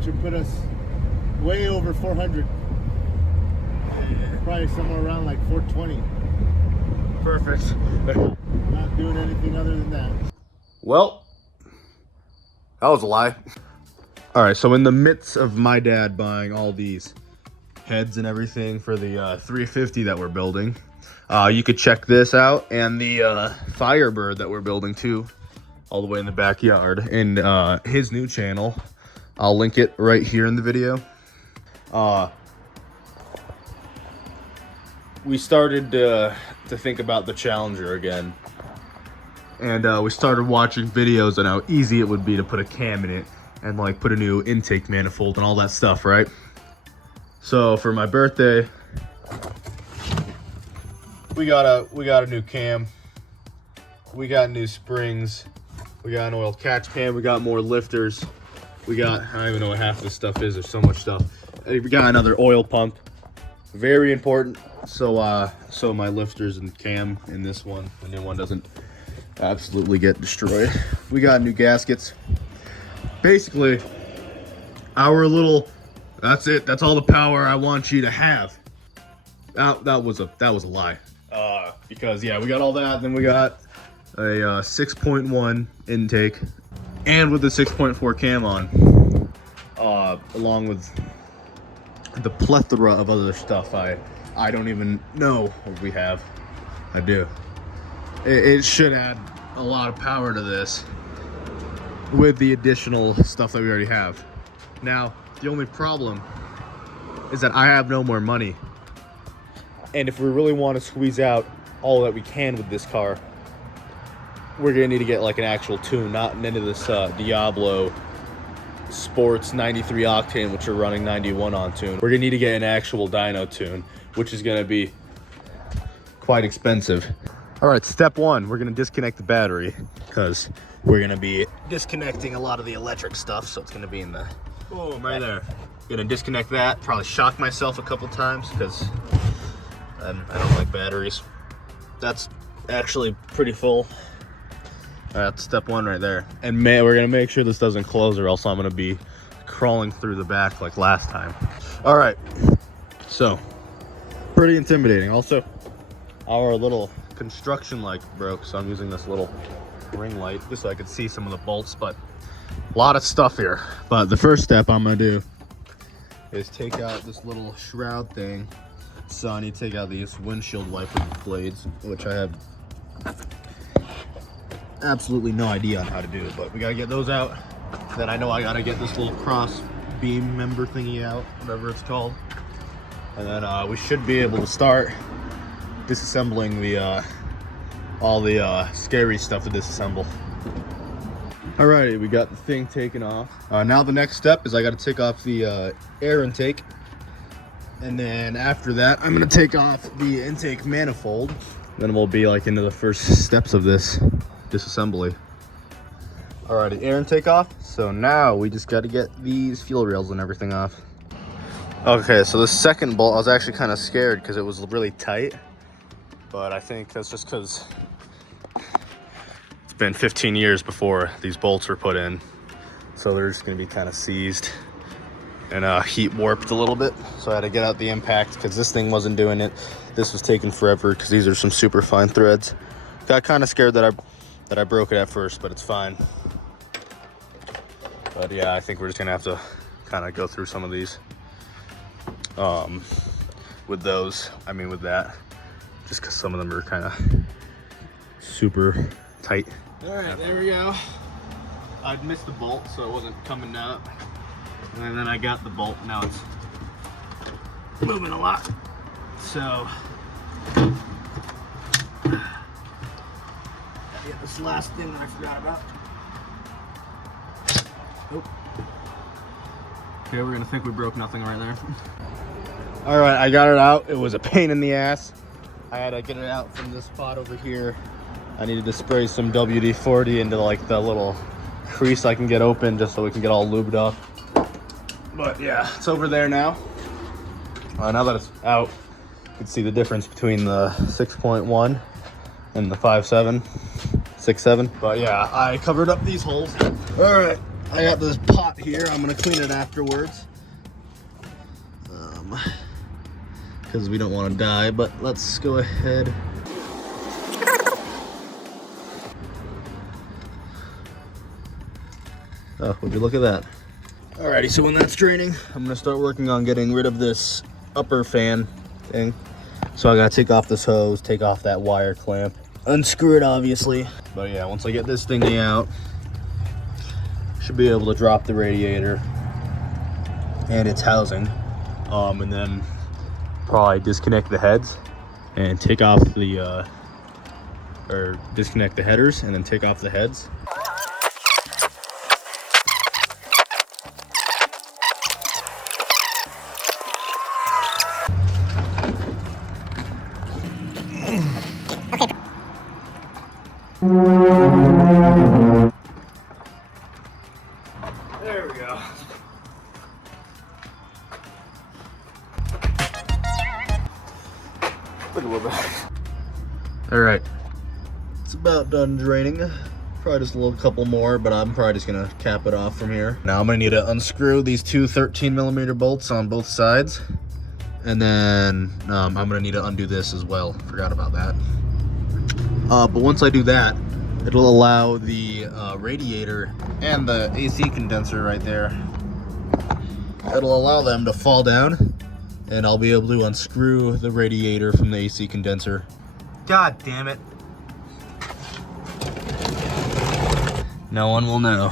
which would put us way over 400. Probably somewhere around like 420. Perfect. Not doing anything other than that. Well, that was a lie. All right, so in the midst of my dad buying all these heads and everything for the 350 that we're building, you could check this out, and the Firebird that we're building too, all the way in the backyard, in his new channel. I'll link it right here in the video. We started to think about the Challenger again, and we started watching videos on how easy it would be to put a cam in it and like put a new intake manifold and all that stuff, right? So for my birthday, we got a new cam, we got new springs, we got an oil catch pan, we got more lifters, we got, I don't even know what half of this stuff is, there's so much stuff. We got another oil pump, very important, so so my lifters and cam in this one, the new one, doesn't absolutely get destroyed. We got new gaskets. Basically, our little, that's it, that's all the power I want you to have. That was a lie. Because yeah, we got all that, then we got a 6.1 intake, and with the 6.4 cam on, along with the plethora of other stuff I don't even know what we have. I do. It should add a lot of power to this with the additional stuff that we already have. Now, the only problem is that I have no more money. And if we really want to squeeze out all that we can with this car, we're gonna need to get like an actual tune, not into this Diablo Sports 93 octane, which are running 91 on tune. We're gonna need to get an actual dyno tune, which is gonna be quite expensive. All right, step one, we're gonna disconnect the battery, because we're gonna be disconnecting a lot of the electric stuff, so it's gonna be in the, oh, right there. Gonna disconnect that, probably shock myself a couple times, because I don't like batteries. That's actually pretty full. All right, that's step one right there. And man, we're gonna make sure this doesn't close, or else I'm gonna be crawling through the back like last time. All right, so pretty intimidating. Also, our little construction light broke, so I'm using this little ring light just so I could see some of the bolts, but a lot of stuff here. But the first step I'm gonna do is take out this little shroud thing. So I need to take out these windshield wiper blades, which I have absolutely no idea on how to do, but we gotta get those out. Then I know I gotta get this little cross beam member thingy out, whatever it's called. And then we should be able to start disassembling the all the scary stuff to disassemble. Alrighty, we got the thing taken off. Now the next step is I gotta take off the air intake. And then after that, I'm gonna take off the intake manifold. Then we'll be like into the first steps of this disassembly. Alrighty, air intake off. So now we just gotta get these fuel rails and everything off. Okay, so the second bolt, I was actually kind of scared because it was really tight. But I think that's just because it's been 15 years before these bolts were put in. So they're just gonna be kind of seized and heat warped a little bit. So I had to get out the impact because this thing wasn't doing it. This was taking forever because these are some super fine threads. Got kind of scared that I broke it at first, but it's fine. But yeah, I think we're just gonna have to kind of go through some of these with those, I mean with that, just because some of them are kind of super tight. All right, there we go. I'd missed the bolt, so it wasn't coming out. And then I got the bolt, now it's moving a lot. So, gotta get this last thing that I forgot about. Oh. Okay, we're gonna think we broke nothing right there. All right, I got it out. It was a pain in the ass. I had to get it out from this spot over here. I needed to spray some WD-40 into like the little crease I can get open just so we can get all lubed up. But yeah, it's over there now. Now that it's out, you can see the difference between the 6.1 and the 5.7, 6.7. But yeah, I covered up these holes. All right, I got this pot here. I'm gonna clean it afterwards. Because we don't want to die, but let's go ahead. Oh, would you look at that? Alrighty, so when that's draining, I'm gonna start working on getting rid of this upper fan thing. So I gotta take off this hose, take off that wire clamp, unscrew it obviously. But yeah, once I get this thingy out, should be able to drop the radiator and its housing. And then probably disconnect the heads and take off the, or disconnect the headers and then take off the heads. There we go. Look a little bit. All right, it's about done draining. Probably just a little couple more, but I'm probably just gonna cap it off from here. Now I'm gonna need to unscrew these two 13mm bolts on both sides. And then I'm gonna need to undo this as well. Forgot about that. But once I do that, it'll allow the radiator and the AC condenser right there. It'll allow them to fall down, and I'll be able to unscrew the radiator from the AC condenser. God damn it. No one will know.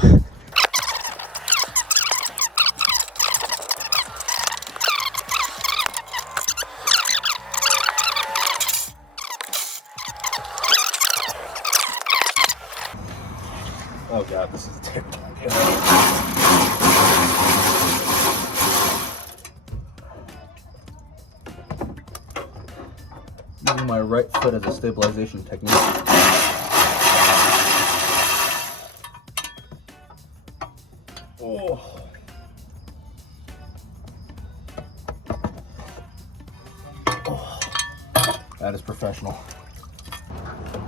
Oh god, this is terrible. Using my right foot as a stabilization technique. Oh. Oh. That is professional.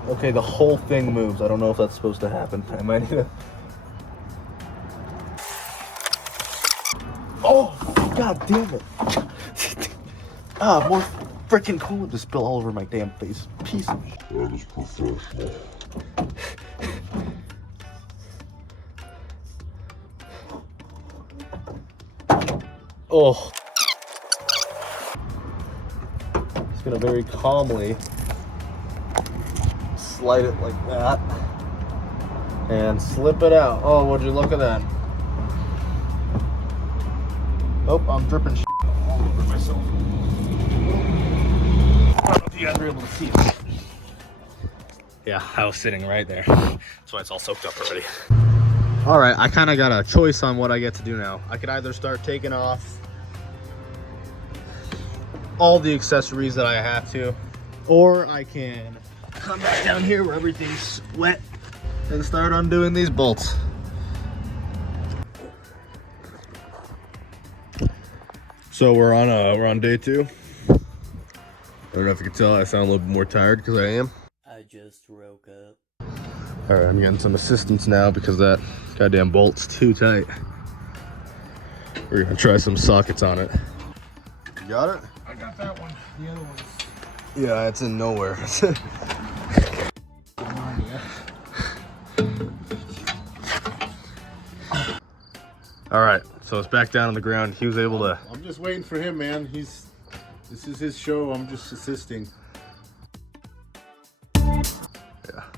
Okay, the whole thing moves. I don't know if that's supposed to happen. I might need to... Oh, god damn it. Ah, more freaking coolant to spill all over my damn face. Piece of shit. That is professional. Oh. Just gonna very calmly slide it like that and slip it out. Oh, would you look at that? Oh, I'm dripping shit all over myself. I don't know if you guys were able to see it. Yeah, I was sitting right there. That's why it's all soaked up already. All right, I kind of got a choice on what I get to do now. I could either start taking off all the accessories that I have to, or I can come back down here where everything's wet and start undoing these bolts. So we're on day 2. I don't know if you can tell, I sound a little bit more tired because I am. I just woke up. All right, I'm getting some assistance now because that goddamn bolt's too tight. We're gonna try some sockets on it. You got it? I got that one. The other one. Yeah, it's in nowhere. All right, so it's back down on the ground. He was able to... I'm just waiting for him, man. This is his show. I'm just assisting. Yeah,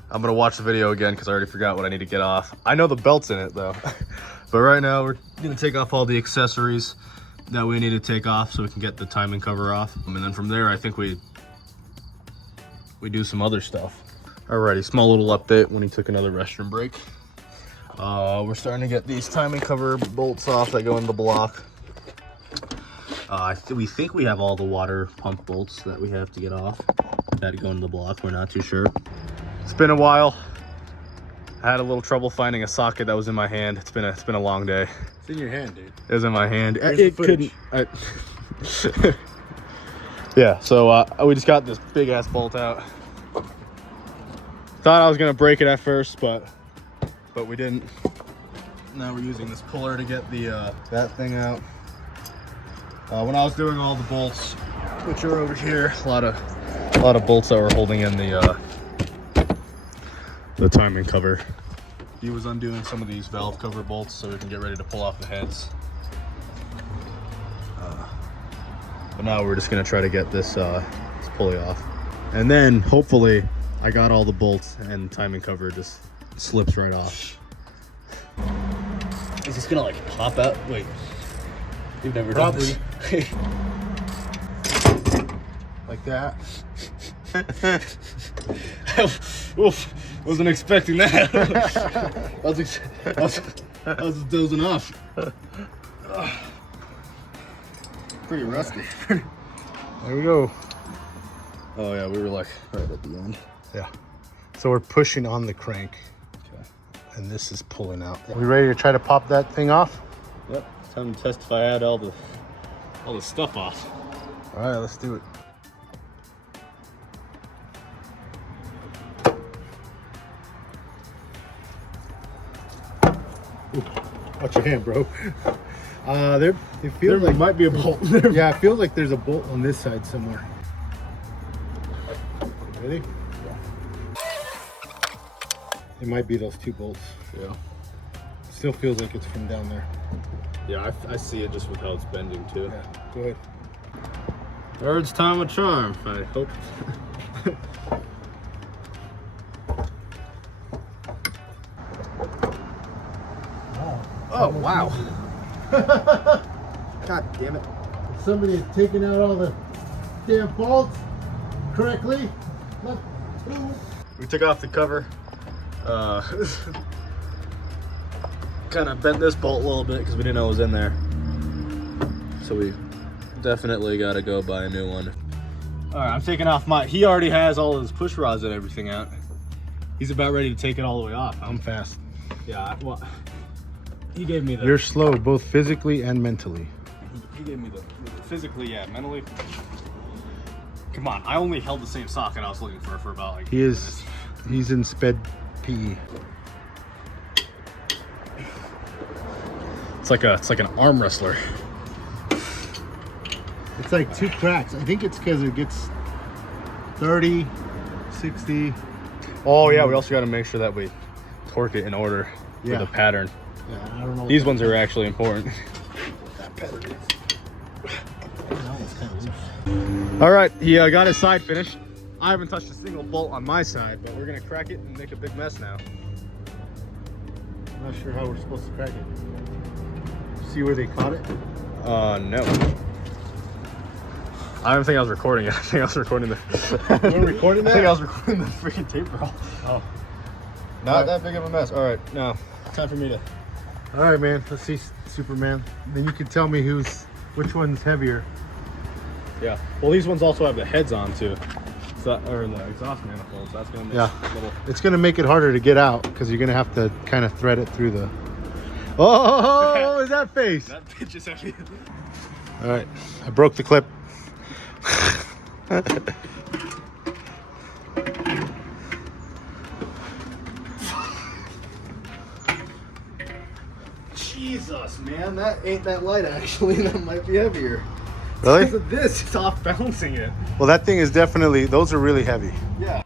I'm gonna watch the video again because I already forgot what I need to get off. I know the belt's in it though. But right now we're gonna take off all the accessories that we need to take off so we can get the timing cover off. And then from there, I think we do some other stuff. Alrighty, small little update when he took another restroom break. We're starting to get these timing cover bolts off that go in the block. We think we have all the water pump bolts that we have to get off that go in the block. We're not too sure. It's been a while. I had a little trouble finding a socket that was in my hand. It's been a long day. It's in your hand, dude. It was in my hand. Here's It the couldn't. Yeah. So we just got this big ass bolt out. Thought I was gonna break it at first, but we didn't. Now we're using this puller to get the that thing out. When I was doing all the bolts, which are over here, a lot of bolts that were holding in the timing cover. He was undoing some of these valve cover bolts so we can get ready to pull off the heads. But now we're just gonna try to get this pulley off, and then hopefully I got all the bolts and timing cover just slips right off. Is this gonna like pop out? Wait, you've never done this. Like that. Oof, wasn't expecting that. I was just dozing off. Pretty rusty. There we go. Oh yeah, we were like right at the end. Yeah. So we're pushing on the crank. Okay. And this is pulling out. Are we ready to try to pop that thing off? Yep. Time to test if I had all the stuff off. All right, let's do it. Ooh, watch your hand, bro. It feels like might be a bolt. yeah, it feels like there's a bolt on this side somewhere. Ready? Yeah. It might be those 2 bolts. Yeah. Still feels like it's from down there. Yeah, I see it just with how it's bending too. Yeah, go ahead. Third's time a charm, I hope. Oh, wow. God damn it. Somebody has taken out all the damn bolts correctly. Look. We took off the cover. Kind of bent this bolt a little bit because we didn't know it was in there. So we definitely got to go buy a new one. All right, I'm taking off he already has all his push rods and everything out. He's about ready to take it all the way off. I'm fast. Yeah, well, he gave me the... You're slow, both physically and mentally. He gave me the physically, yeah, mentally. Come on, I only held the same socket I was looking for about like... He's in sped PE. It's like an arm wrestler. It's like 2 cracks. I think it's because it gets 30, 60. Oh yeah, we also got to make sure that we torque it in order for Yeah. the pattern. Yeah, I don't know. These ones are actually important. That pattern is. That one's kind of loose. All right, he got his side finished. I haven't touched a single bolt on my side, but we're gonna crack it and make a big mess now. I'm not sure how we're supposed to crack it. See where they caught it? No. I don't think I was recording it. I think I was recording the... You were recording that? I think I was recording the freaking tape roll. Oh. Not that big of a mess. All right, now, time for me to... All right, man. Let's see Superman. Then you can tell me which one's heavier. Yeah. Well, these ones also have the heads on too. So, or the exhaust manifolds. That's gonna make Yeah. a little... It's gonna make it harder to get out because you're gonna have to kind of thread it through the. Oh, is that face? That bitch is heavy. All right, I broke the clip. Jesus, man, that ain't that light actually. That might be heavier. Really? Because of this, it's off balancing it. Well, that thing is definitely. Those are really heavy. Yeah.